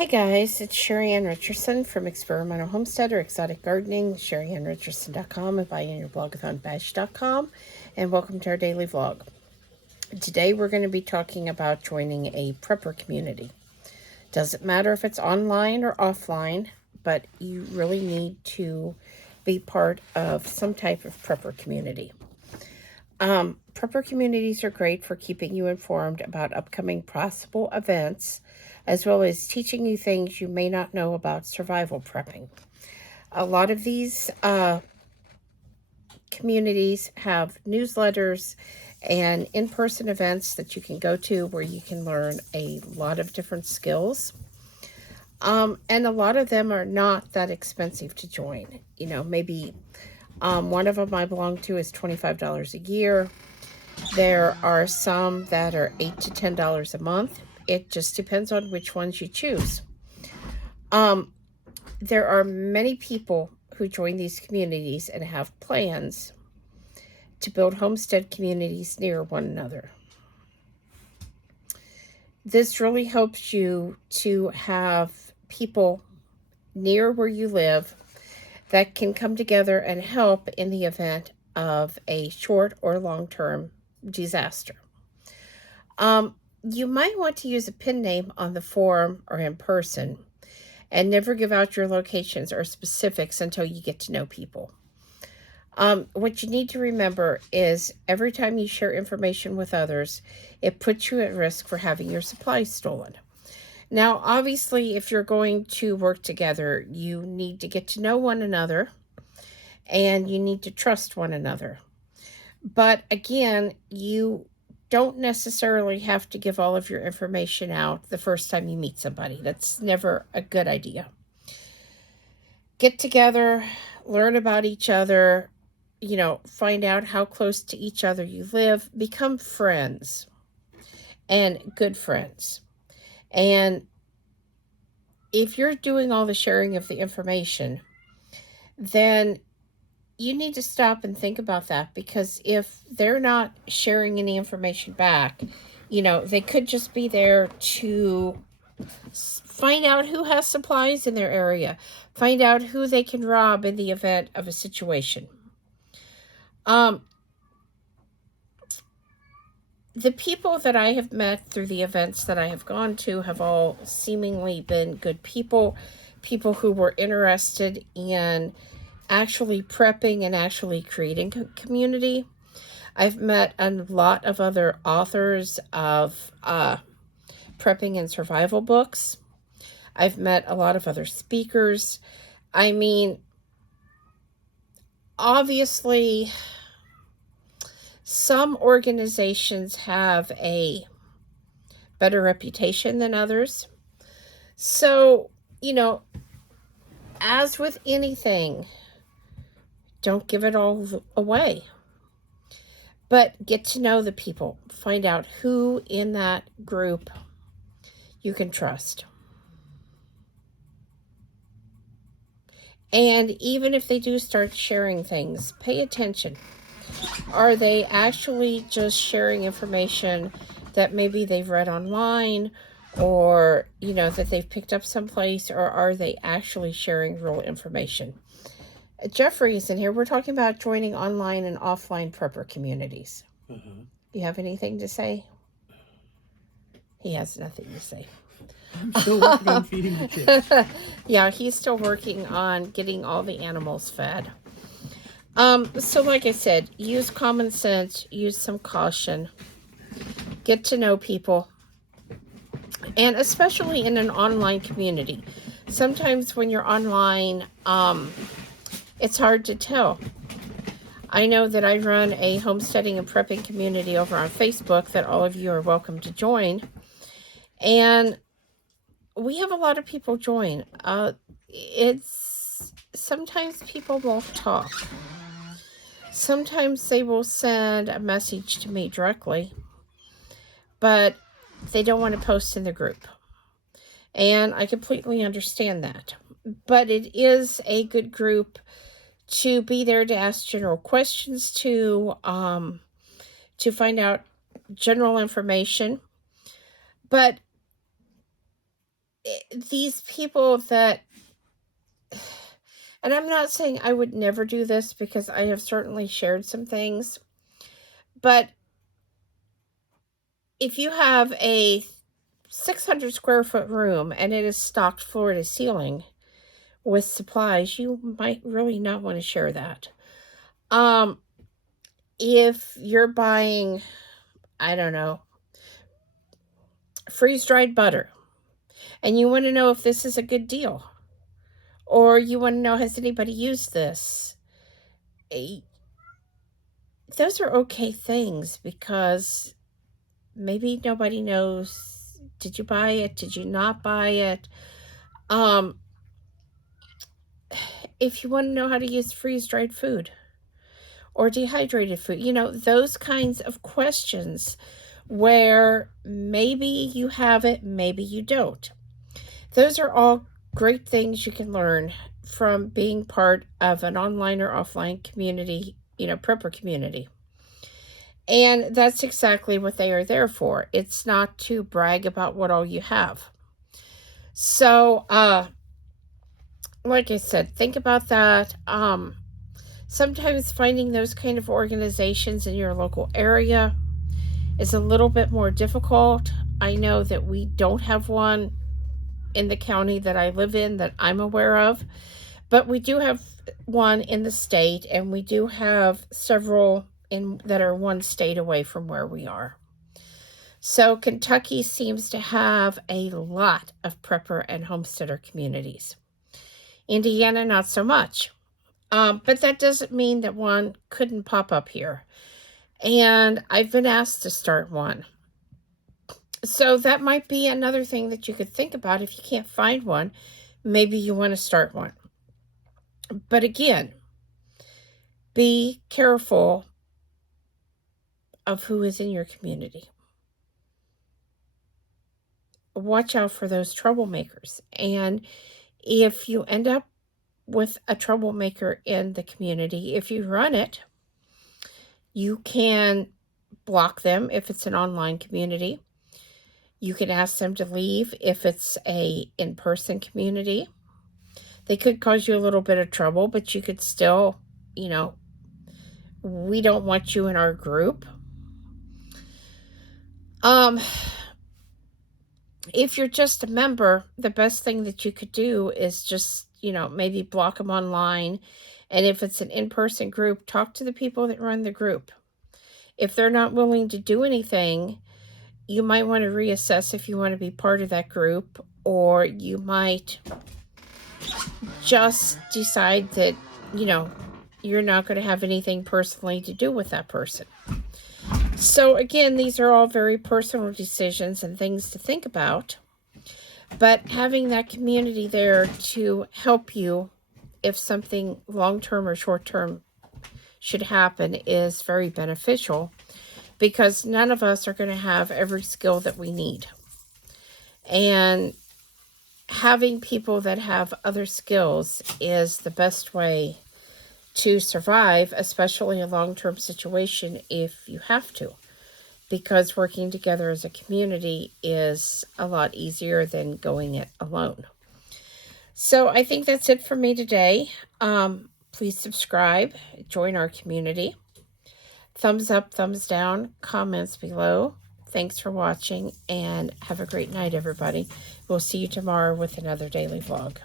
Hey guys, it's Sheri and Richerson from Experimental Homesteader, Exotic Gardening, SheriandRicherson.com, and buyinyourblog.com, and welcome to our daily vlog. Today we're going to be talking about joining a prepper community. Doesn't matter if it's online or offline, but you really need to be part of some type of prepper community. Prepper communities are great for keeping you informed about upcoming possible events, as well as teaching you things you may not know about survival prepping. A lot of these communities have newsletters and in-person events that you can go to where you can learn a lot of different skills. And a lot of them are not that expensive to join. Maybe one of them I belong to is $25 a year. There are some that are $8 to $10 a month. It just depends on which ones you choose. There are many people who join these communities and have plans to build homestead communities near one another. This really helps you to have people near where you live that can come together and help in the event of a short or long-term disaster. You might want to use a pin name on the forum or in person, and never give out your locations or specifics until you get to know people. What you need to remember is every time you share information with others, it puts you at risk for having your supplies stolen. Now, obviously, if you're going to work together, you need to get to know one another and you need to trust one another. But again, you don't necessarily have to give all of your information out the first time you meet somebody. That's never a good idea. Get together, learn about each other, find out how close to each other you live, become friends and good friends. And if you're doing all the sharing of the information, then you need to stop and think about that, because if they're not sharing any information back, they could just be there to find out who has supplies in their area, find out who they can rob in the event of a situation. The people that I have met through the events that I have gone to have all seemingly been good people who were interested in actually prepping and actually creating community. I've met a lot of other authors of prepping and survival books. I've met a lot of other speakers. I mean, obviously, some organizations have a better reputation than others. So, as with anything, don't give it all away. But get to know the people. Find out who in that group you can trust. And even if they do start sharing things, pay attention. Are they actually just sharing information that maybe they've read online, or, that they've picked up someplace, or are they actually sharing real information? Jeffrey is in here. We're talking about joining online and offline prepper communities. You have anything to say? He has nothing to say. I'm still working on feeding the kids. Yeah, he's still working on getting all the animals fed. So like I said, use common sense, use some caution, get to know people, and especially in an online community. Sometimes when you're online, it's hard to tell. I know that I run a homesteading and prepping community over on Facebook that all of you are welcome to join. And we have a lot of people join. Sometimes people won't talk. Sometimes they will send a message to me directly, but they don't want to post in the group. And I completely understand that. But it is a good group to be there to ask general questions to find out general information. But these people that, and I'm not saying I would never do this because I have certainly shared some things, but if you have a 600 square foot room and it is stocked floor to ceiling with supplies, you might really not want to share that. If you're buying, I don't know, freeze-dried butter, and you want to know if this is a good deal, or you want to know, has anybody used this? Those are okay things because maybe nobody knows. Did you buy it? Did you not buy it? If you want to know how to use freeze-dried food or dehydrated food, those kinds of questions where maybe you have it, maybe you don't. Those are all great things you can learn from being part of an online or offline community, prepper community. And that's exactly what they are there for. It's not to brag about what all you have. So, like I said, think about that. Sometimes finding those kind of organizations in your local area is a little bit more difficult. I know that we don't have one in the county that I live in that I'm aware of, but we do have one in the state, and we do have several that are one state away from where we are. So Kentucky seems to have a lot of prepper and homesteader communities. Indiana, not so much. But that doesn't mean that one couldn't pop up here. And I've been asked to start one. So that might be another thing that you could think about. If you can't find one, maybe you want to start one. But again, be careful of who is in your community. Watch out for those troublemakers. And if you end up with a troublemaker in the community, if you run it, you can block them if it's an online community. You can ask them to leave if it's a in-person community. They could cause you a little bit of trouble, but you could still, we don't want you in our group. If you're just a member, the best thing that you could do is just, maybe block them online. And if it's an in-person group, talk to the people that run the group. If they're not willing to do anything, you might want to reassess if you want to be part of that group, or you might just decide that, you're not going to have anything personally to do with that person. So again, these are all very personal decisions and things to think about. But having that community there to help you if something long-term or short-term should happen is very beneficial, because none of us are going to have every skill that we need. And having people that have other skills is the best way to survive, especially a long-term situation if you have to, because working together as a community is a lot easier than going it alone. So I think that's it for me today. Please subscribe, join our community. Thumbs up, thumbs down, comments below. Thanks for watching, and have a great night, everybody. We'll see you tomorrow with another daily vlog.